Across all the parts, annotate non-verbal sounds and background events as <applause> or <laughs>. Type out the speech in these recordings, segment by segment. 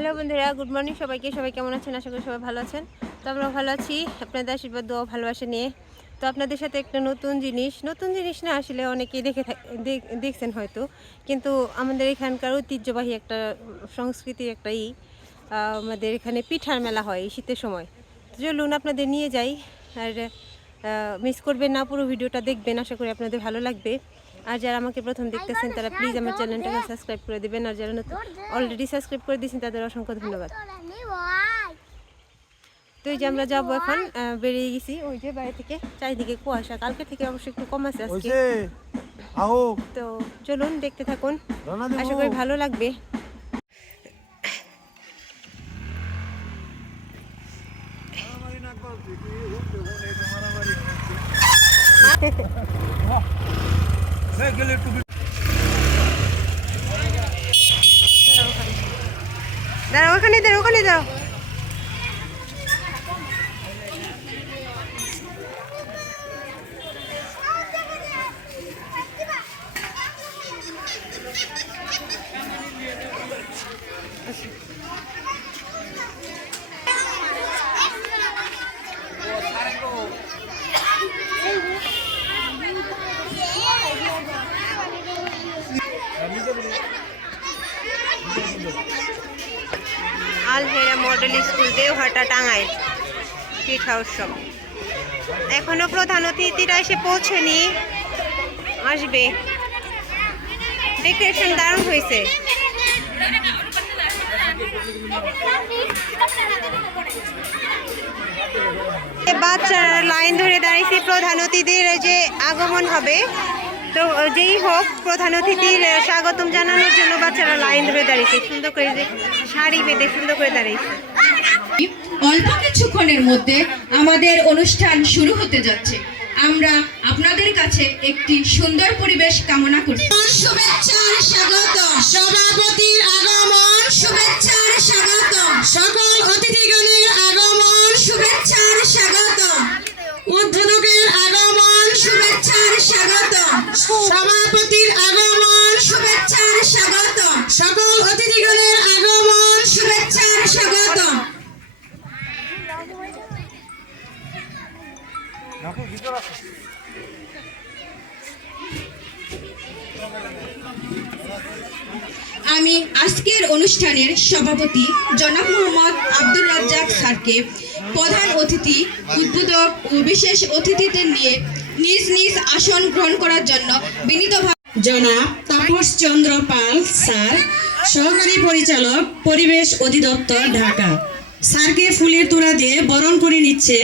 Hello বন্ধুরা good morning সবাইকে। সবাই কেমন আছেন? আশা করি সবাই ভালো আছেন। তো আমরা ভালো আছি। আপনাদের আশীর্বাদ, দোয়া, ভালোবাসা নিয়ে। তো আপনাদের সাথে একটা নতুন জিনিস নতুন জিনিস না আসলে অনেকেই দেখে দেখছেন হয়তো। কিন্তু আমাদের এখানকার ঐতিহ্যবাহী একটা সংস্কৃতির একটা ই আমাদের এখানে পিঠার মেলা হয় এই শীতের সময়। চলুন আপনাদের নিয়ে যাই। আর মিস করবেন না, পুরো ভিডিওটা দেখবেন। আশা করি আপনাদের ভালো লাগবে। আর যারা আমাকে প্রথম দেখতেছেন তারা প্লিজ আমার চ্যানেলটাকে সাবস্ক্রাইব করে দেবেন। আর যারা নতুন অলরেডি সাবস্ক্রাইব করে দিয়েছেন তাদের অসংখ্য ধন্যবাদ। তো এই যে আমরা যাব এখন বেরিয়ে গেছি ওই যে বাড়ি থেকে চারিদিকে কুয়াশা। কালকে থেকে অবশ্যই একটু কম আছে আজকে। তো চলুন দেখতে থাকুন। আশা করি ভালো লাগবে মারামারি না করছি, কি হচ্ছে, ফোনে এটা মারামারি হচ্ছে। হ্যাঁ, গেলে একটু বি- দাঁড়াও ওখানে দাঁড়াও পিঠা উৎসব। এখনও প্রধান অতিথিরা এসে পৌঁছেনি, আসবে। ডেকোরেশন দারুণ হয়েছে। বাচ্চারা লাইন ধরে দাঁড়িয়েছে, প্রধান অতিথির যে আগমন হবে। তো যেই হোক, প্রধান অতিথির স্বাগতম জানানোর জন্য বাচ্চারা লাইন ধরে দাঁড়িয়েছে। সুন্দর করে যে শাড়ি বেঁধে সুন্দর করে দাঁড়িয়েছে। কিছুক্ষণের মধ্যে আমাদের অনুষ্ঠান শুরু হতে যাচ্ছে। আমরা আপনাদের কাছে একটি সুন্দর পরিবেশ কামনা করছি। শুভেচ্ছা স্বাগত। সভাপতির আগমন শুভেচ্ছা স্বাগত। সভাপতি জনাব মোহাম্মদ আব্দুর রাজ্জাক স্যারকে প্রধান অতিথি, উদ্বোধক ও বিশেষ অতিথিদের নিয়ে নিজ নিজ আসন গ্রহণ করার জন্য বিনীতভাবে জনাব তাপস চন্দ্র পাল স্যার, সহকারী পরিচালক পরিবেশ অধিদপ্তর ঢাকা। স্যারকে ফুলের তোড়া দিয়ে বরণ করে নিচ্ছে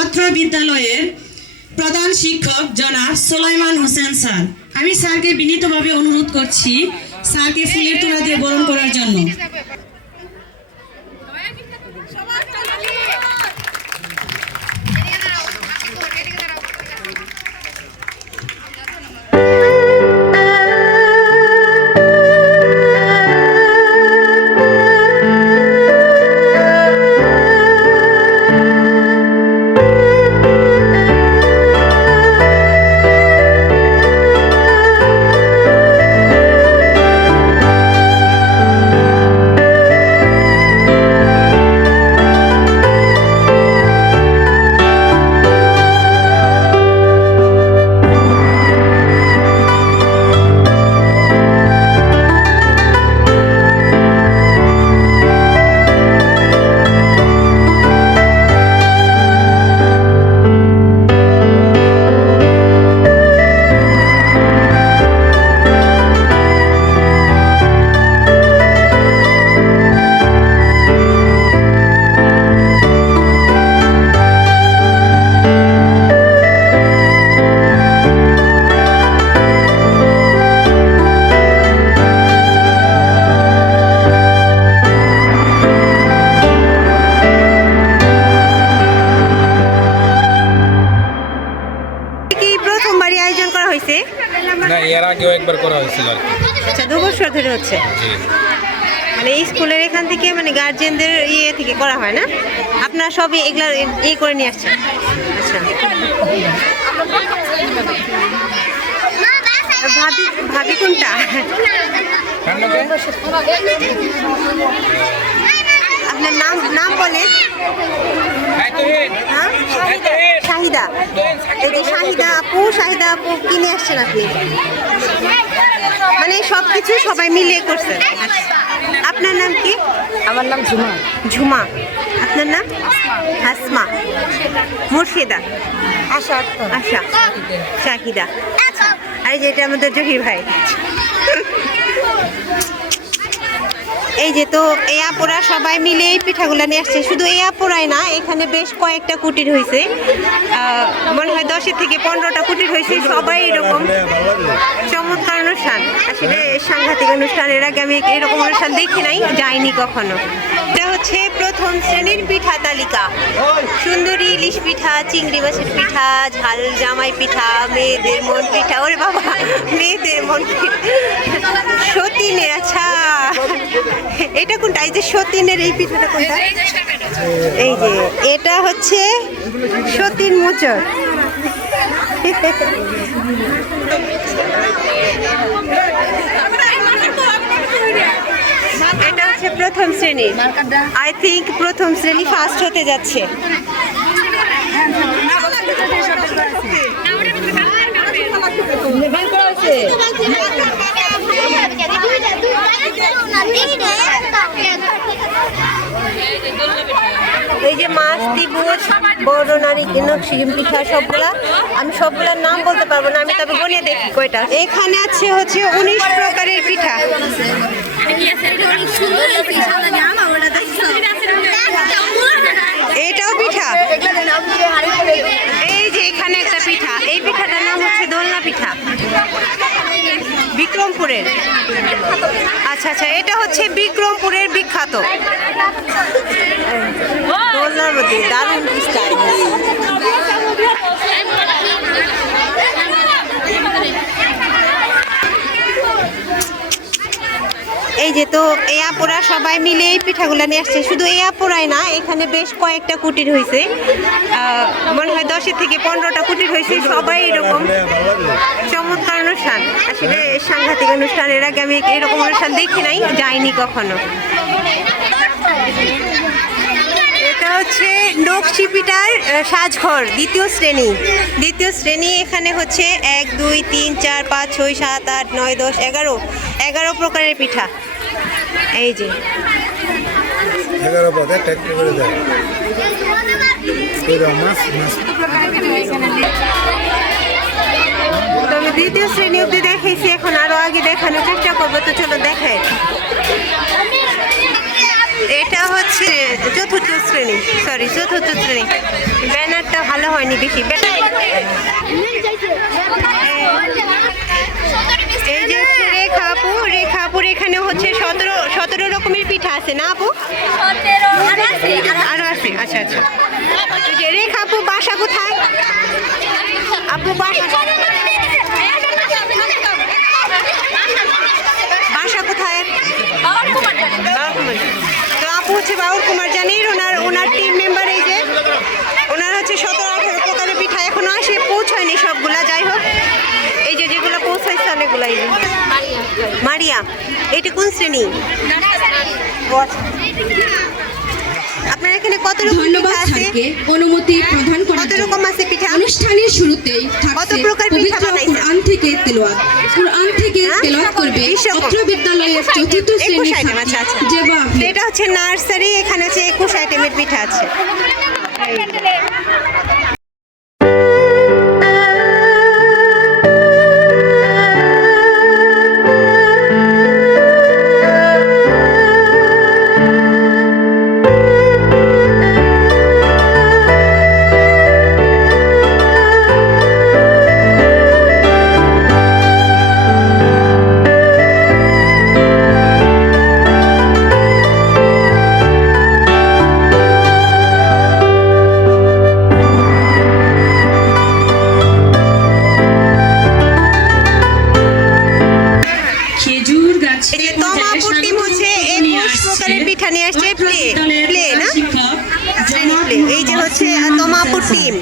অত্র বিদ্যালয়ের প্রধান শিক্ষক জনাব সোলাইমান হোসেন স্যার। আমি স্যারকে বিনীতভাবে অনুরোধ করছি স্যারকে ফুলের তোড়া দিয়ে বরণ করার জন্য। আগেও একবার করা হয়েছিল আর কি। আচ্ছা দু বছর ধরে হচ্ছে? জি। মানে এই স্কুলের এখান থেকে মানে গার্জেনদের ইয়ে থেকে করা হয় না? আপনারা সবই এগুলা এই করে নিয়ে আসছেন? আচ্ছা। ভাবি ভাবি কোনটা? আপনার নাম নাম বলেন। এই তো হে হ্যাঁ শাহিদা এই যে শাহিদা আপু শাহিদা আপু কিনে আসছেন আপনি? মানে সব কিছু সবাই মিলিয়ে করছেন আপনার নাম কি? আমার নাম ঝুমা। ঝুমা। আপনার নাম? হাসমা মুর্শিদা। আশা আক্তার। আশা। শাহিদা। আর এই যে আমাদের জহির ভাই। এই যে তো, এই আপুরা সবাই মিলে এই পিঠাগুলো নিয়ে আসছে। শুধু এই আপুরাই না, এখানে বেশ কয়েকটা কুটির হয়েছে মনে হয় দশের থেকে পনেরোটা কুটির হয়েছে সবাই এরকম চমৎকার অনুষ্ঠান। আসলে সাংঘাতিক অনুষ্ঠান, এর আগে আমি এরকম অনুষ্ঠান দেখি নাই, যাইনি কখনো। এটা হচ্ছে প্রথম শ্রেণির পিঠা তালিকা। সুন্দরী ইলিশ পিঠা চিংড়ি মাছের পিঠা ঝাল জামাই পিঠা মেয়েদের মন পিঠা ওরে বাবা মেয়েদের মন পিঠা। সতীনের আচ্ছা। এটা কোনটা? এই যে সতীনের এই পিঠাটা কোনটা? এই যে এটা হচ্ছে সতীন মোচর এটা হচ্ছে প্রথম শ্রেণি। আই থিংক প্রথম শ্রেণি ফার্স্ট হতে যাচ্ছে। এই যে মাছ, ত্রিভুজ বড় নারী নকশিম পিঠা, সবগুলা। আমি সবগুলার নাম বলতে পারব না, আমি তবে বলে দেখি কয়টা। এখানে আছে হচ্ছে উনিশ প্রকারের পিঠা। এটাও পিঠা? এই যে এখানে একটা পিঠা। এই পিঠাটার নাম হচ্ছে দোলনা পিঠা। বিক্রমপুরের। আচ্ছা আচ্ছা এটা হচ্ছে বিক্রমপুরের বিখ্যাত। দোলনার দারুণ এই যে তো, এই আপুরা সবাই মিলে এই পিঠাগুলো নিয়ে আসছে। শুধু এই আপুরাই না, এখানে বেশ কয়েকটা কুটির হয়েছে মনে হয় দশের থেকে পনেরোটা কুটির হয়েছে সবাই এরকম চমৎকার অনুষ্ঠান। আসলে সাংঘাতিক অনুষ্ঠান, এর আগে আমি এরকম অনুষ্ঠান দেখি নাই, যাইনি কখনো। এটা হচ্ছে নকশি পিঠার সাজঘর, দ্বিতীয় শ্রেণি। দ্বিতীয় শ্রেণি এখানে হচ্ছে এক, দুই, তিন, চার, পাঁচ, ছয়, সাত, আট, নয়, দশ, এগারো। এগারো প্রকারের পিঠা। এই যে। এগারো পথ একটা একটা করে দেয় এরকম মাছ মাছ। তো দ্বিতীয় শ্রেণি অব্দি দেখাইছি এখন আরও আগে দেখানোর চেষ্টা করব তো চলো দেখে এটা হচ্ছে চতুর্থ শ্রেণি সরি চতুর্থ শ্রেণি। ব্যানারটা ভালো হয়নি বেশি এই যে হচ্ছে রেখা আপু রেখা আপুর এখানে হচ্ছে আছে না আপু? আরও আছে? আচ্ছা আচ্ছা। রেখা আপু বাসা কোথায়? আপু বাসা বাসা কোথায়। তো আপু হচ্ছে বাবুর কুমার জানির ওনার ওনার টিম মেম্বার এই যে ওনার হচ্ছে সতেরো আঠেরো প্রকারের পিঠা এখনও আসে পৌঁছায়নি সবগুলা যাই হোক। এই যে যেগুলো পৌঁছাইছে অনেকগুলো মারিয়া। এটা কোন শ্রেণি। আপনার এখানে কত রকম ধন্যবাদ স্যারকে অনুমতি প্রদান করার কত রকম আছে পিঠা? অনুষ্ঠানের শুরুতেই কত প্রকার পিঠা? থেকে তেলাওয়াত। কুরআন থেকে হ্যাঁ? তেলাওয়াত করবে। অত্র বিদ্যালয়ের চতুর্থ শ্রেণির ছাত্রী আচ্ছা। আচ্ছা জেবা এটা হচ্ছে নার্সারি এখানে হচ্ছে একুশ আইটেমের পিঠা আছে। এই যে তমাপুর মুছে হচ্ছে একুশ প্রকারের পিঠা নিয়ে আসছে প্লে প্লে না? এই যে হচ্ছে তমাপুর টিম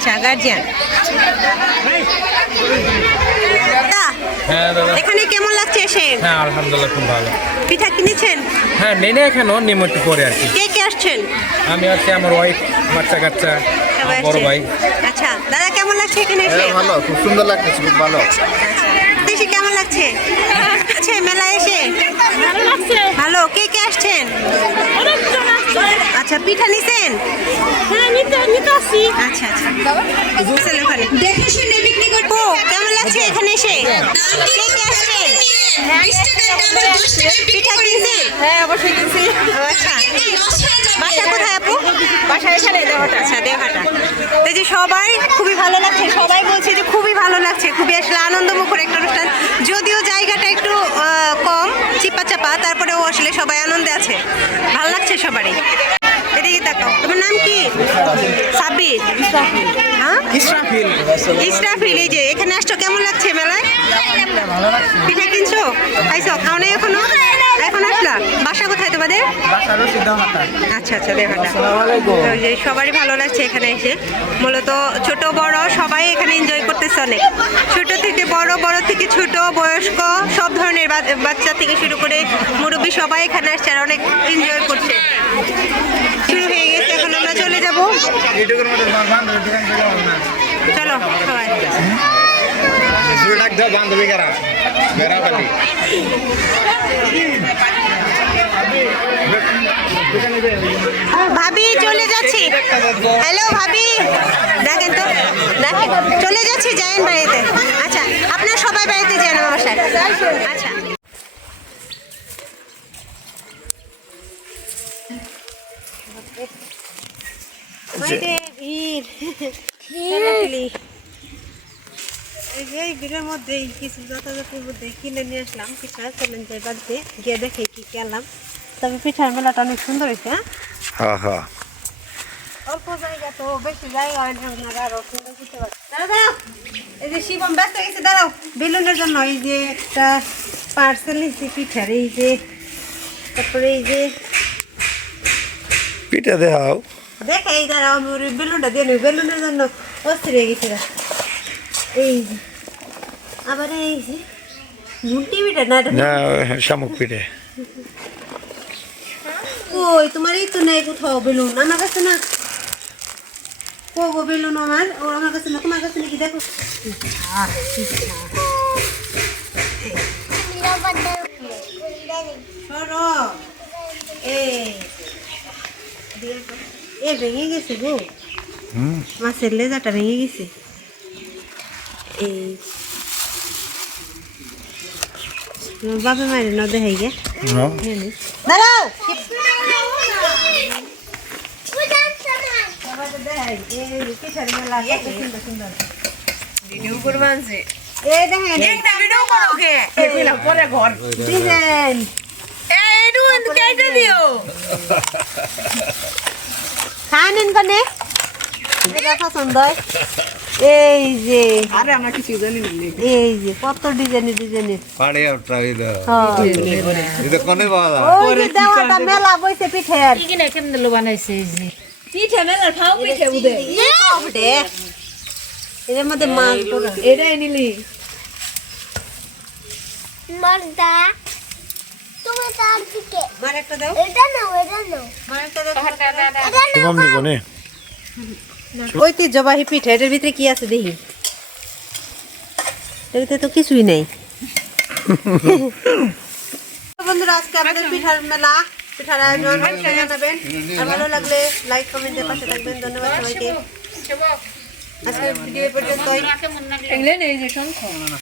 আচ্ছা গার্জিয়ান হ্যাঁ এখানে কেমন লাগছে এসে? হ্যাঁ আলহামদুলিল্লাহ খুব ভালো। পিঠা কিনেছেন? হ্যাঁ নেনে এখানেও নেমে একটু পরে আর কি। কে কে আসছেন? আমি হচ্ছে আমার ওয়াইফ বাচ্চা কাচ্চা বড় ভাই। আচ্ছা দাদা কেমন লাগছে এখানে এসে? হ্যাঁ ভালো খুব সুন্দর লাগতেছে খুব ভালো। আচ্ছা কেমন লাগছে? আচ্ছা মেলায় এসে? ভালো কে কে আসছেন? আচ্ছা পিঠা নিছেন? হ্যাঁ নিতে নিতে আসি আচ্ছা আচ্ছা। বুঝছেন ওখানে দেখে শুনে বিক্রি করব ও কেমন লাগছে এখানে এসে? কে কে আসছেন পিঠা কিনছেন? হ্যাঁ অবশ্যই কিনছি আচ্ছা বাসা কোথায় আপু? বাসা এখানে দেওয়াটা আচ্ছা দেহাটা এই যে সবাই খুবই ভালো লাগছে সবাই বলছে যে খুবই ভালো লাগছে খুবই আসলে আনন্দমুখর একটা অনুষ্ঠান। যদিও জায়গাটা একটু কম চিপা চাপা তারপরেও আসলে সবাই আনন্দে আছে। ভালো লাগছে সবারই এদিকে তাকাও তোমার নাম কি সাব্বির হ্যাঁ? ইসরাফিল। ইসরাফিল এই যে এখানে আসছো কেমন লাগছে মেলায়? পিঠা কিনছো? খাইছো? খাও নাই এখনও? এখন আসলা? বাসা কোথায় তোমাদের? আচ্ছা আচ্ছা যে সবারই ভালো লাগছে এখানে এসে। মূলত ছোট বড় সবাই এখানে এনজয় করতেছে অনেক। ছোট থেকে বড় বড় থেকে ছোট বয়স্ক সব ধরনের বাচ্চা থেকে শুরু করে মুরব্বী সবাই এখানে আসছে আর অনেক এনজয় করছে। শুরু হয়ে গেছে, এখন আমরা চলে যাব। চলো ভাবি চলে যাচ্ছি। হ্যালো, ভাবি। দেখেন তো, দেখেন। চলে যাচ্ছি যায়েন বাড়িতে। আচ্ছা আপনার সবাই বাড়িতে যান আমার সাথে। আচ্ছা। মধ্যেই কিছু মধ্যে কিনে নিয়ে আসলাম পিঠা চলেন যাই বাড়িতে গিয়ে দেখে কি কেলাম তবে পিঠার মেলাটা অনেক সুন্দর হয়েছে হ্যাঁ? হ্যাঁ অল্প জায়গা তো বেশি জায়গা হয় না আরও সুন্দর এই যে শিবম ব্যস্ত গেছে দাঁড়াও। বেলুনের জন্য এই যে একটা পার্সেল নিচ্ছি পিঠার এই যে তারপরে এই যে পিঠা দেখাও। দেখে এই দাঁড়াও আমি ওর বেলুনটা দিয়ে নেব। বেলুনের জন্য অস্থির হয়ে গেছে এই যে আবার এই যে ঝুলটি পিঠা না শামুক পিঠে। কই তোমার এই তো নেই কোথাও বেলুন। আমার কাছে না কো বেলুন আমার। ও আমার কাছে না তোমার কাছে নাকি দেখো? সরো। এই এ ভেঙে গেছে গো। মাছের লেজাটা ভেঙে গেছে। এই বাপে মারে না দেখাই গে। দাঁড়াও। ভিডিও করবা এই দেখেন ভিডিও করো কে পরে ঘর। ডিজাইন এই দিও। <laughs> খানেন কনে এটা পছন্দ হয়। এই যে আরে আমরা কিছু জানি না এই যে কত ডিজাইনের ডিজাইনের পাড়ে ওটা এটা। এটা কোনে বলা। ওই দেওয়াটা মেলা বইছে পিঠের। পিঠে মেলার খাও পিঠে উদে। পিঠে। এর মধ্যে মাছ পোড়া এটাই নিলি। মর্দা ঐতিহ্যবাহী পিঠা এটার ভিতরে কি আছে দেখি? এটার ভিতরে তো কিছুই নেই। তো বন্ধুরা আজকে আমাদের পিঠার মেলা পিঠার আয়োজন জানাবেন। আর ভালো লাগলে লাইক কমেন্টের পাশে থাকবেন। ধন্যবাদ সবাইকে। আজকের ভিডিও পর্যন্তই।